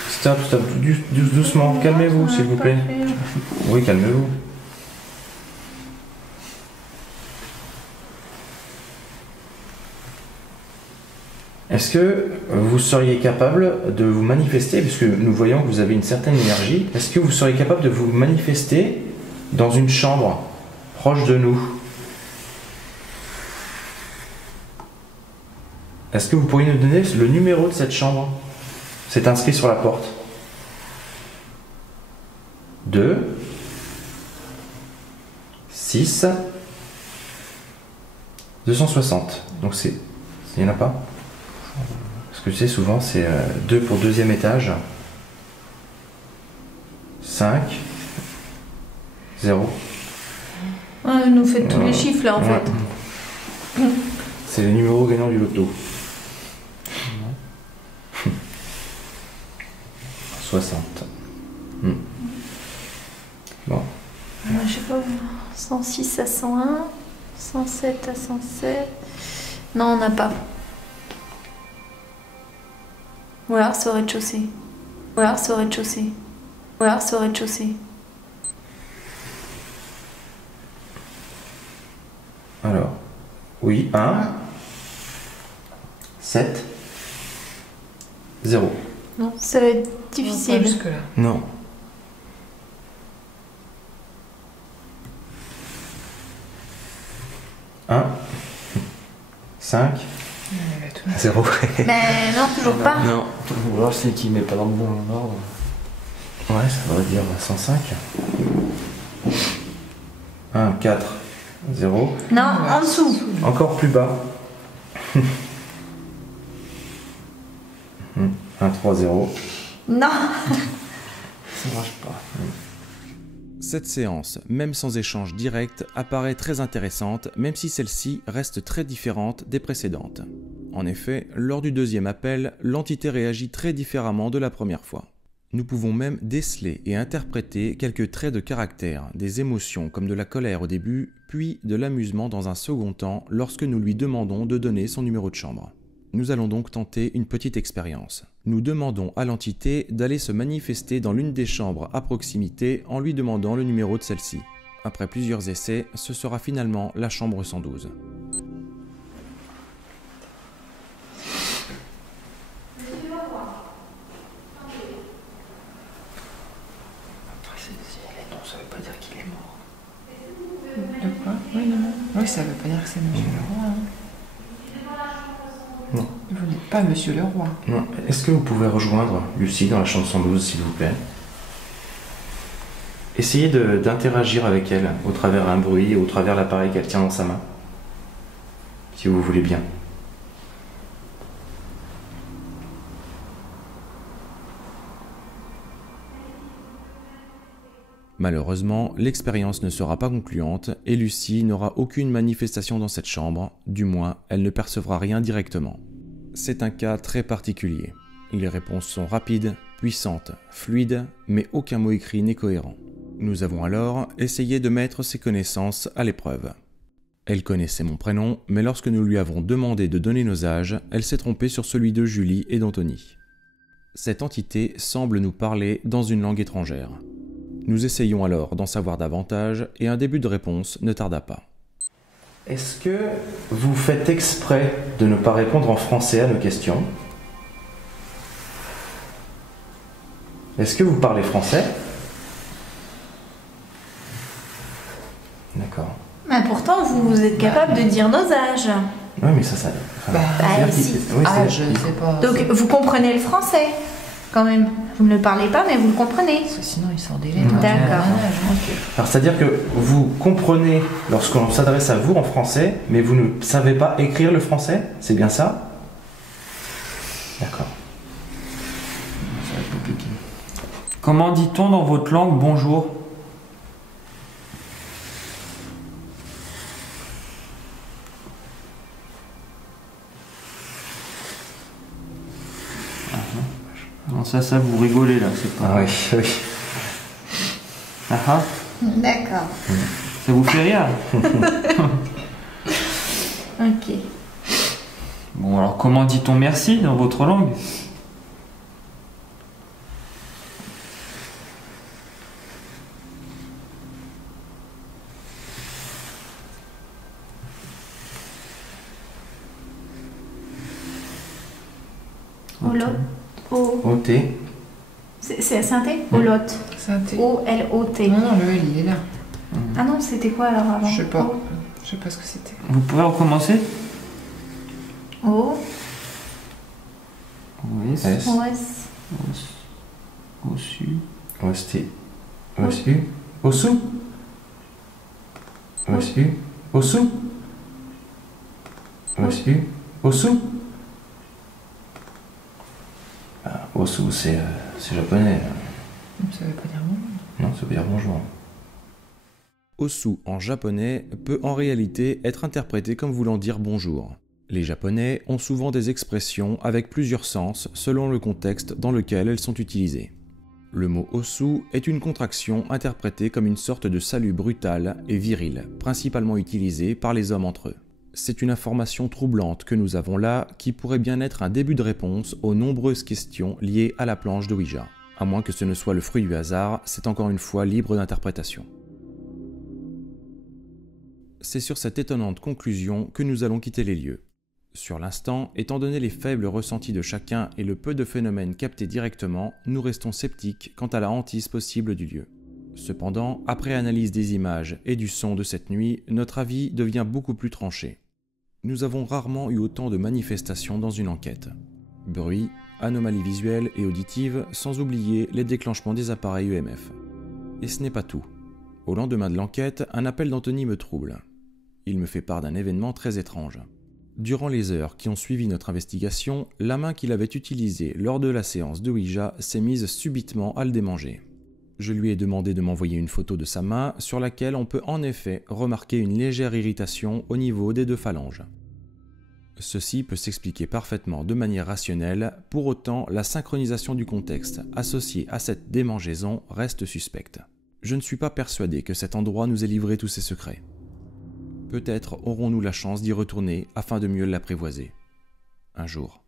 Stop, doucement. Calmez-vous, s'il vous plaît. Oui, calmez-vous. Est-ce que vous seriez capable de vous manifester, puisque nous voyons que vous avez une certaine énergie, est-ce que vous seriez capable de vous manifester dans une chambre proche de nous? Est-ce que vous pourriez nous donner le numéro de cette chambre? C'est inscrit sur la porte. 2 6 260. Donc c'est... Il n'y en a pas? Parce que tu sais, souvent c'est 2 pour deuxième étage. 5 0. Ah, nous faites tous les chiffres là en fait. C'est le numéro gagnant du loto. 60. Bon. Je sais pas, 106 à 101, 107 à 107. Non, on n'a pas. Ou alors c'est au rez-de-chaussée. Ou alors c'est au rez-de-chaussée. Ou alors c'est au rez-de-chaussée. Alors, oui, 1, 7, 0. Non, ça va être Non, pas difficile. jusque-là. Non. Un, 5, 0. Mais non, toujours pas. Non. Ou alors c'est qu'il met pas dans le bon ordre. Ouais, ça voudrait dire 105. 1, 4, 0. Non, en dessous. Encore plus bas. 1, 3, 0. Non. Ça marche pas. Cette séance, même sans échange direct, apparaît très intéressante, même si celle-ci reste très différente des précédentes. En effet, lors du deuxième appel, l'entité réagit très différemment de la première fois. Nous pouvons même déceler et interpréter quelques traits de caractère, des émotions comme de la colère au début, puis de l'amusement dans un second temps lorsque nous lui demandons de donner son numéro de chambre. Nous allons donc tenter une petite expérience. Nous demandons à l'entité d'aller se manifester dans l'une des chambres à proximité en lui demandant le numéro de celle-ci. Après plusieurs essais, ce sera finalement la chambre 112. Non, ça veut pas dire qu'il est mort. De quoi? Oui, non. Oui, ça veut pas dire que c'est Monsieur Leroy. Hein. Non. Vous n'êtes pas Monsieur Leroy. Non. Est-ce que vous pouvez rejoindre Lucie dans la chambre 112, s'il vous plaît? Essayez d'interagir avec elle au travers un bruit, au travers l'appareil qu'elle tient dans sa main. Si vous voulez bien. Malheureusement, l'expérience ne sera pas concluante et Lucie n'aura aucune manifestation dans cette chambre, du moins elle ne percevra rien directement. C'est un cas très particulier. Les réponses sont rapides, puissantes, fluides, mais aucun mot écrit n'est cohérent. Nous avons alors essayé de mettre ses connaissances à l'épreuve. Elle connaissait mon prénom, mais lorsque nous lui avons demandé de donner nos âges, elle s'est trompée sur celui de Julie et d'Anthony. Cette entité semble nous parler dans une langue étrangère. Nous essayons alors d'en savoir davantage et un début de réponse ne tarda pas. Est-ce que vous faites exprès de ne pas répondre en français à nos questions? Est-ce que vous parlez français? D'accord. Mais pourtant, vous êtes capable de dire nos âges. Oui, mais ça... Bah, si. oui, Âge, c'est pas... Donc, vous comprenez le français, quand même. Vous ne le parlez pas, mais vous le comprenez. Parce que sinon, il sort des lettres. D'accord. Alors, c'est-à-dire que vous comprenez lorsqu'on s'adresse à vous en français, mais vous ne savez pas écrire le français? C'est bien ça? D'accord. Ça va être compliqué. Comment dit-on dans votre langue bonjour? Non, ça vous rigolez là, c'est pas... Ah oui, oui. Ah ah, D'accord. ça vous fait rire? Ok. Bon, alors comment dit-on merci dans votre langue? Olot. OT. C'est synthé? Olot. Synthé. O-L-O-T. Non, le L, il est là. Ah non, c'était quoi alors avant? Je sais pas. Je sais pas ce que c'était. Vous pouvez recommencer? O. OS, S. O-S. OSU, OST. OSU. OSU. OSU. OSU. OSU. OSU. Ah, Osu, c'est japonais. Ça veut pas dire bon. Non, ça veut dire bonjour. Osu en japonais peut en réalité être interprété comme voulant dire bonjour. Les japonais ont souvent des expressions avec plusieurs sens selon le contexte dans lequel elles sont utilisées. Le mot osu est une contraction interprétée comme une sorte de salut brutal et viril, principalement utilisé par les hommes entre eux. C'est une information troublante que nous avons là qui pourrait bien être un début de réponse aux nombreuses questions liées à la planche de Ouija. À moins que ce ne soit le fruit du hasard, c'est encore une fois libre d'interprétation. C'est sur cette étonnante conclusion que nous allons quitter les lieux. Sur l'instant, étant donné les faibles ressentis de chacun et le peu de phénomènes captés directement, nous restons sceptiques quant à la hantise possible du lieu. Cependant, après analyse des images et du son de cette nuit, notre avis devient beaucoup plus tranché. Nous avons rarement eu autant de manifestations dans une enquête. Bruit, anomalies visuelles et auditives, sans oublier les déclenchements des appareils EMF. Et ce n'est pas tout. Au lendemain de l'enquête, un appel d'Anthony me trouble. Il me fait part d'un événement très étrange. Durant les heures qui ont suivi notre investigation, la main qu'il avait utilisée lors de la séance de Ouija s'est mise subitement à le démanger. Je lui ai demandé de m'envoyer une photo de sa main sur laquelle on peut en effet remarquer une légère irritation au niveau des 2 phalanges. Ceci peut s'expliquer parfaitement de manière rationnelle, pour autant la synchronisation du contexte associée à cette démangeaison reste suspecte. Je ne suis pas persuadé que cet endroit nous ait livré tous ses secrets. Peut-être aurons-nous la chance d'y retourner afin de mieux l'apprivoiser. Un jour.